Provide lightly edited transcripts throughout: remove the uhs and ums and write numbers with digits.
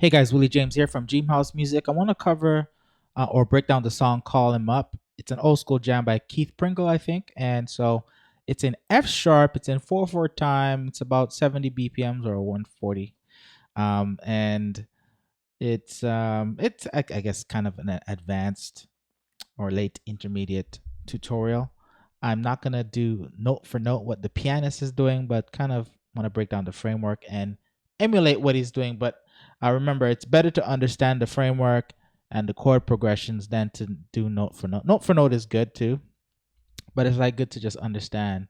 Hey guys, Willie James here from DreamHouse Music. I want to cover or break down the song Call Him Up. It's an old school jam by Keith Pringle, I think. And so it's in F sharp, it's in 4/4 time, it's about 70 BPMs or 140. And I guess kind of an advanced or late intermediate tutorial. I'm not gonna do note for note what the pianist is doing, but kind of want to break down the framework and emulate what he's doing. But remember, it's better to understand the framework and the chord progressions than to do note for note. Note for note is good too, but it's like good to just understand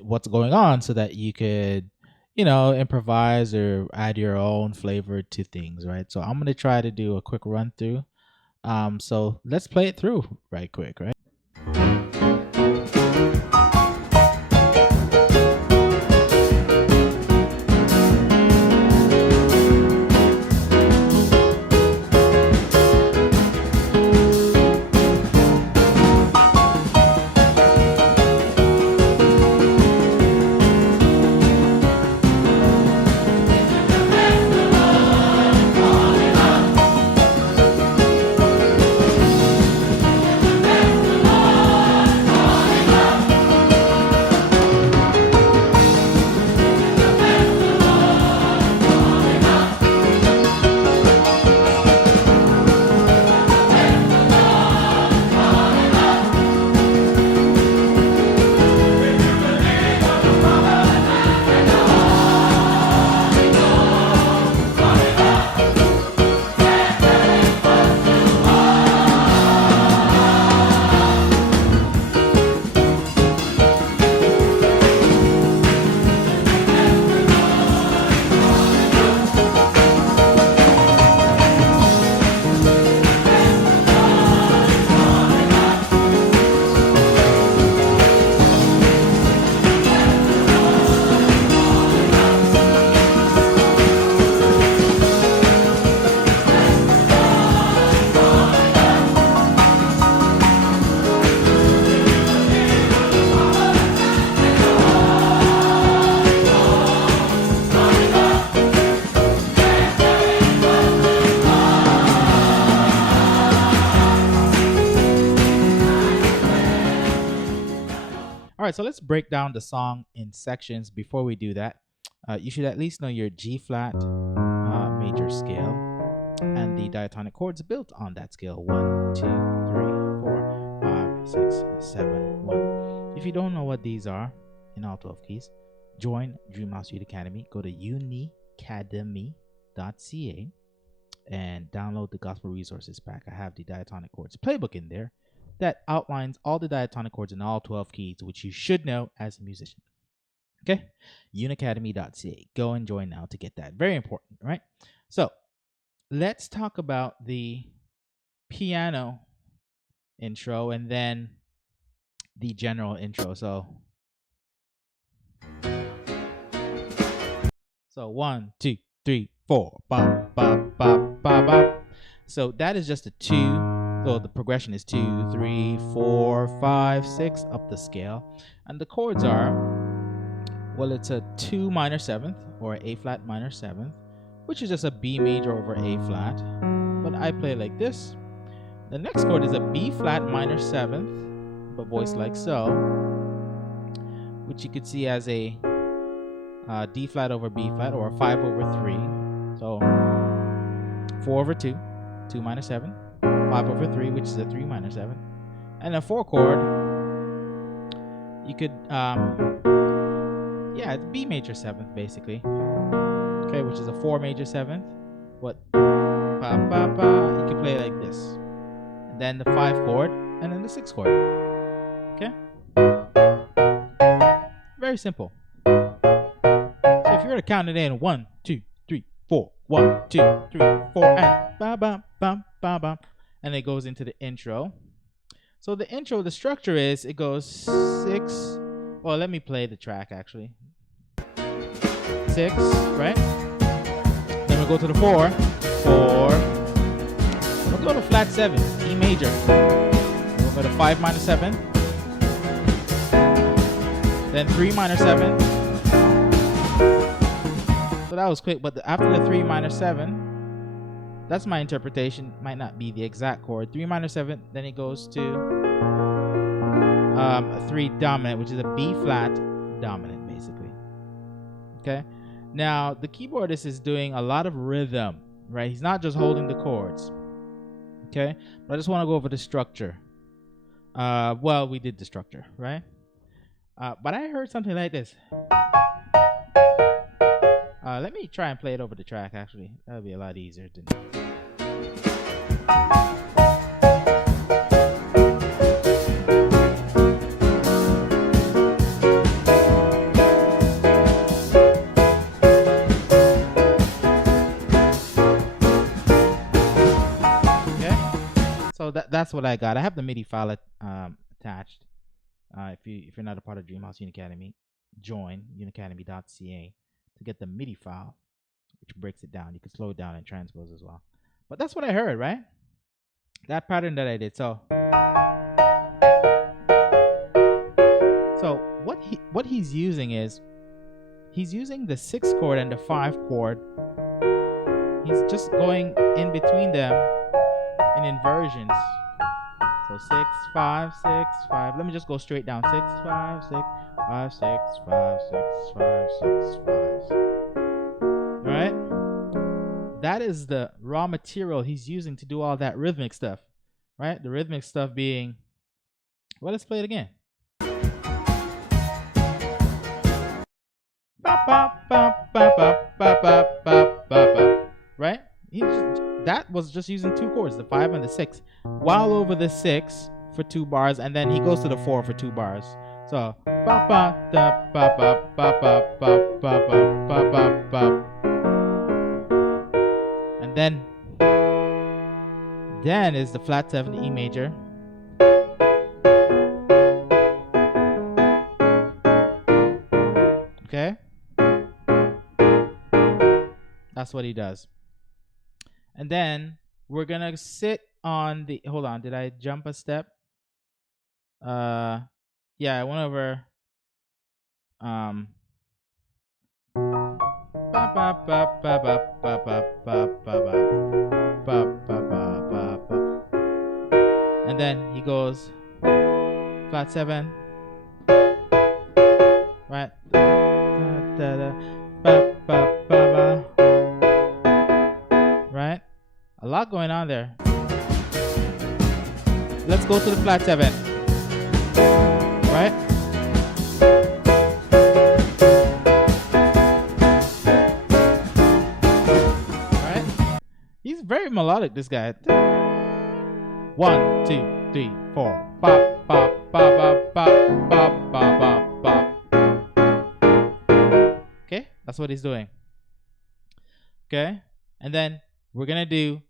what's going on so that you could, improvise or add your own flavor to things, right? So I'm gonna try to do a quick run through. So let's play it through right quick, right? All right, so let's break down the song in sections. Before we do that, you should at least know your G flat major scale and the diatonic chords built on that scale: 1, 2, 3, 4, 5, 6, 7, 1. If you don't know what these are in all 12 keys, join DreamHouse Youth Academy. Go to unicademy.ca and download the Gospel Resources Pack. I have the diatonic chords playbook in there that outlines all the diatonic chords in all 12 keys, which you should know as a musician. Okay, unicademy.ca. Go and join now to get that. Very important, right? So let's talk about the piano intro and then the general intro. So 1, 2, 3, 4, ba ba ba ba ba. So that is just a 2. So the progression is 2, 3, 4, 5, 6 up the scale. And the chords are, well, it's a 2 minor 7th or A flat minor 7th, which is just a B major over A flat. But I play like this. The next chord is a B flat minor 7th, but voiced like so, which you could see as a D flat over B flat or a 5 over 3. So 4 over 2, 2 minor 7. 5 over 3, which is a 3 minor 7. And a 4 chord, you could, it's B major 7th basically. Okay, which is a 4 major 7th. What? Ba, ba, ba. You could play like this. And then the 5 chord, and then the 6 chord. Okay? Very simple. So if you were to count it in 1, 2, 3, 4, 1, 2, 3, 4, and ba, ba, ba, ba, ba. And it goes into the intro. So the intro, the structure is, it goes 6. Well, let me play the track actually. 6, right? Then we'll go to the 4. 4. We'll go to flat 7, E major. We'll go to 5 minor 7. Then 3 minor 7. So that was quick, but after the 3 minor 7, that's my interpretation. Might not be the exact chord. 3 minor 7, then it goes to a 3 dominant, which is a B flat dominant, basically. Okay. Now the keyboardist is doing a lot of rhythm, right? He's not just holding the chords. Okay. But I just want to go over the structure. Well, we did the structure, right? But I heard something like this. Let me try and play it over the track, actually. That'll be a lot easier than... Okay, so that's what I got. I have the MIDI file attached. If you're not a part of DreamHouse Unacademy, join unacademy.ca to get the MIDI file, which breaks it down. You can slow it down and transpose as well. But that's what I heard, right? That pattern that I did. So what he's using is he's using the 6 chord and the 5 chord. He's just going in between them in inversions. So 6, 5, 6, 5. Let me just go straight down. 6, 5, 6, 5, 6, 5, 6, 5, 6, 5. All right? That is the raw material he's using to do all that rhythmic stuff, right? The rhythmic stuff being, well, let's play it again. Right? That was just using 2 chords, the 5 and the 6, while over the 6 for 2 bars, and then he goes to the 4 for 2 bars. So and then is the flat 7 E major. Okay, that's what he does. And then we're gonna sit on the, hold on, did I jump a step? Yeah, I went over and then he goes flat 7, right? Right? A lot going on there. Let's go to the flat 7. Right? Right? He's very melodic, this guy. 1, 2, 3, 4. Bop, bop, bop, bop, bop, bop, bop, bop, bop. Okay? That's what he's doing. Okay? And then we're gonna do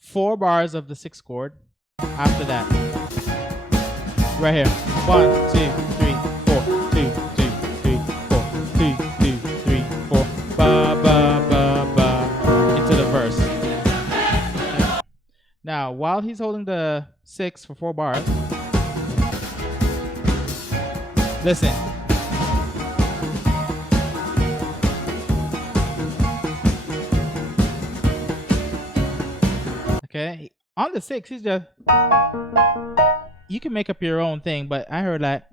4 bars of the 6 chord after that. Right here. 1, 2, 3, 4. 2, 2, 3, 4. 2, 2, 3, 4. Ba ba ba ba. Into the verse. Okay. Now, while he's holding the 6 for 4 bars, listen. Okay, on the 6, he's just, you can make up your own thing, but I heard that.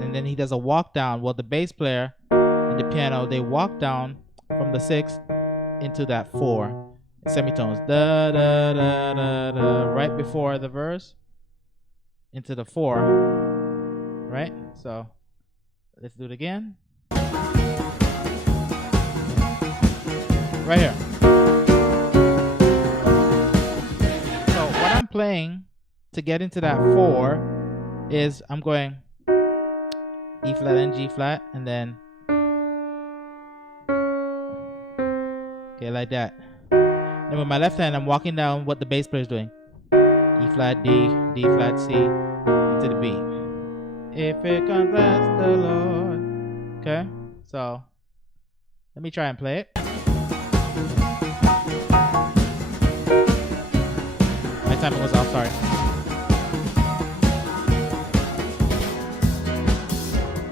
And then he does a walk down. Well, the bass player and the piano, they walk down from the 6 into that 4 semitones. Da da da da da, right before the verse. Into the 4, right? So let's do it again. Right here. So what I'm playing to get into that 4 is I'm going E flat and G flat, and then, okay, like that. And with my left hand, I'm walking down what the bass player is doing. E flat, D, D flat, C, into the B. If it comes, bless the Lord. Okay, so let me try and play it. My timing was off, sorry.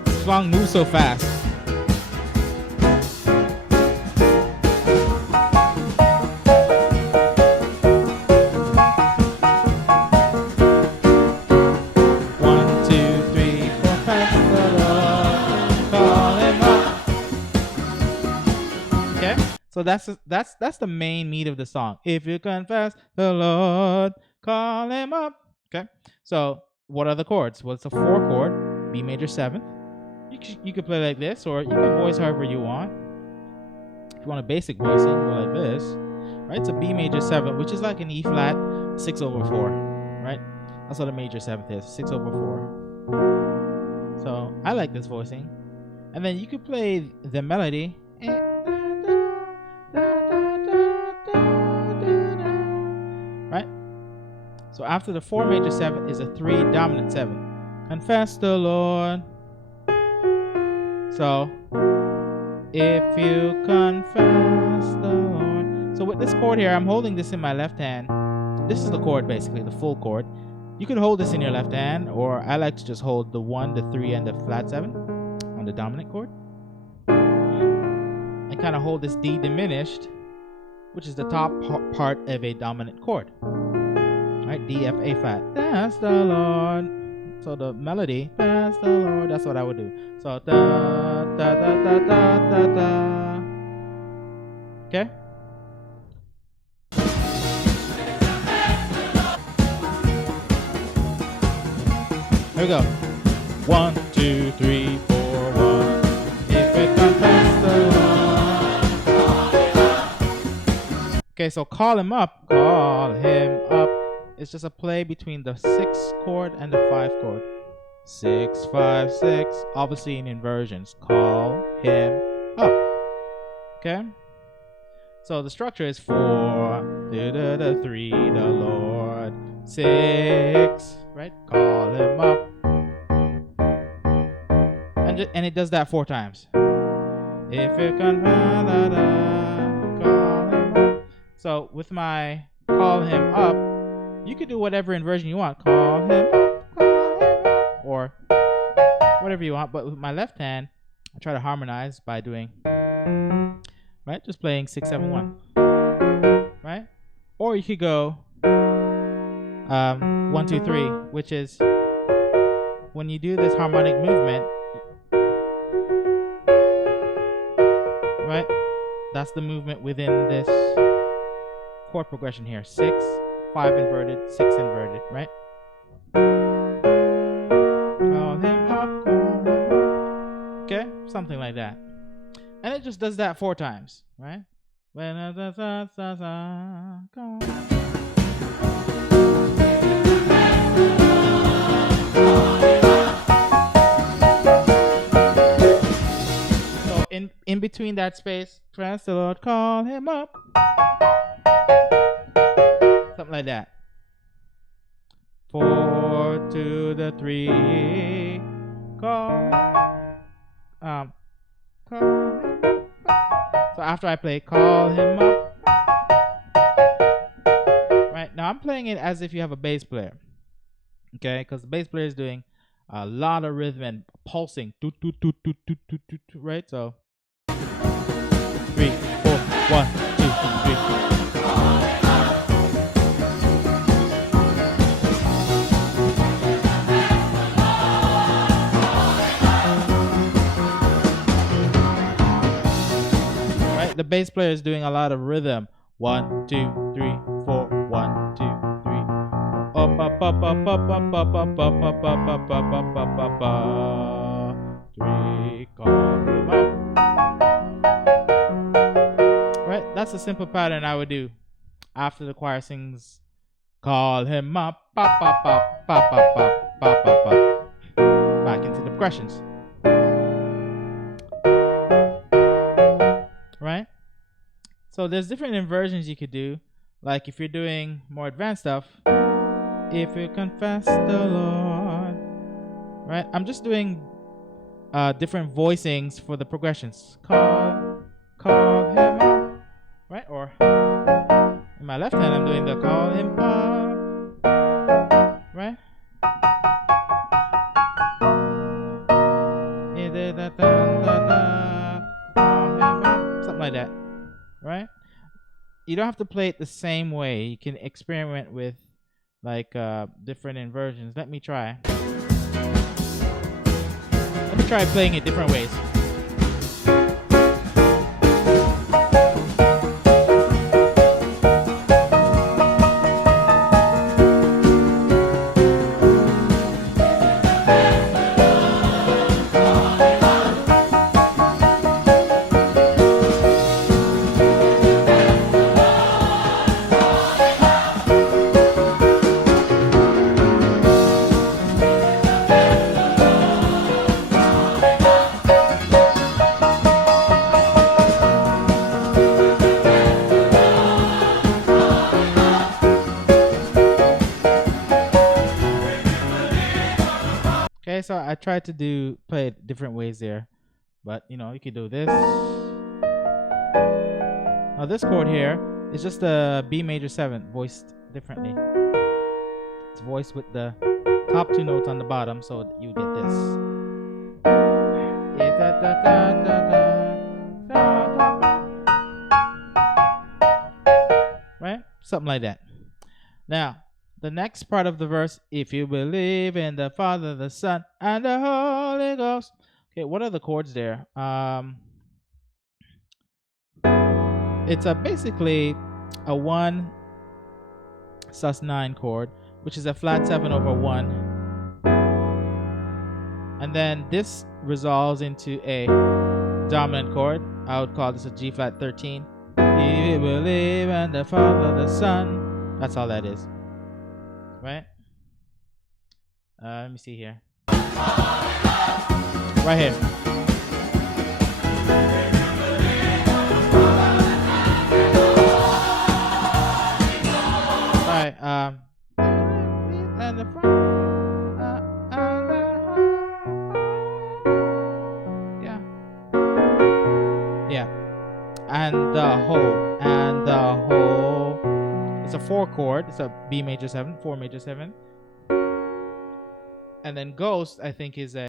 This song moves so fast. So that's the main meat of the song. If you confess the Lord, call him up. Okay. So what are the chords? Well, it's a 4-chord, B major 7th. You could play like this, or you can voice however you want. If you want a basic voicing, go like this. Right? It's a B major 7th, which is like an E flat 6/4. Right? That's what a major 7th is, 6/4. So I like this voicing. And then you could play the melody. Right? So after the 4 major 7th is a 3 dominant 7th. Confess the Lord. So if you confess the Lord. So with this chord here, I'm holding this in my left hand. This is the chord basically, the full chord. You could hold this in your left hand, or I like to just hold the 1, the 3, and the flat 7 on the dominant chord. And kind of hold this D diminished, which is the top part of a dominant chord. Right? D, F, A flat. That's the Lord. So the melody, that's the Lord. That's what I would do. So da da da da da da da. Okay? Here we go. 1, 2, 3, 4, 1. If it confess the Lord. Okay, so call him up. Call him up. It's just a play between the 6 chord and the 5 chord. 6, 5, 6. Obviously in inversions. Call him up. Okay? So the structure is 4, 3, the Lord. 6, right? Call him up. And it does that 4 times. If it can, call him up. So with my call him up, you could do whatever inversion you want. Call him up, or whatever you want. But with my left hand, I try to harmonize by doing, right? Just playing 6, 7, 1, right? Or you could go 1, 2, 3, which is when you do this harmonic movement, right? That's the movement within this chord progression here. 6, 5 inverted, 6 inverted, right? Call him up, call him up. Okay, something like that. And it just does that 4 times, right? So in between that space, press the Lord, call him up. Something like that. 4 to the 3. Call. Call him up. So after I play call him up. Right, now I'm playing it as if you have a bass player. Okay, because the bass player is doing a lot of rhythm and pulsing. Right? So 3, 4, 1, 2, 3. The bass player is doing a lot of rhythm. 1, 2, 3, 4. 1, 2, 3. Up, up, up, up, up, up, up, up, up, up, up, up, up, up, up, up. 3, call him up. Right? That's a simple pattern I would do after the choir sings, call him up, pop, pop, pop, pop, pop, pop, pop, pop, pop. Back into the progressions. Right? So there's different inversions you could do. Like if you're doing more advanced stuff, if you confess the Lord, right? I'm just doing different voicings for the progressions. Call him up, right? Or in my left hand, I'm doing the call him up, you don't have to play it the same way. You can experiment with like different inversions. Let me try playing it different ways. Okay, so I tried to play it different ways there, but you know, you could do this. Now this chord here is just a B major 7 voiced differently. It's voiced with the top 2 notes on the bottom, so you get this. Right? Something like that. Now, the next part of the verse, if you believe in the Father, the Son, and the Holy Ghost. Okay, what are the chords there? It's basically a 1 sus9 chord, which is a flat 7 over 1. And then this resolves into a dominant chord. I would call this a G flat 13. If you believe in the Father, the Son. That's all that is. Right? Let me see here. Right here. Alright, and the front, yeah, and the whole, it's a 4 chord, it's a B major 7, 4 major 7, and then Ghost, I think, is a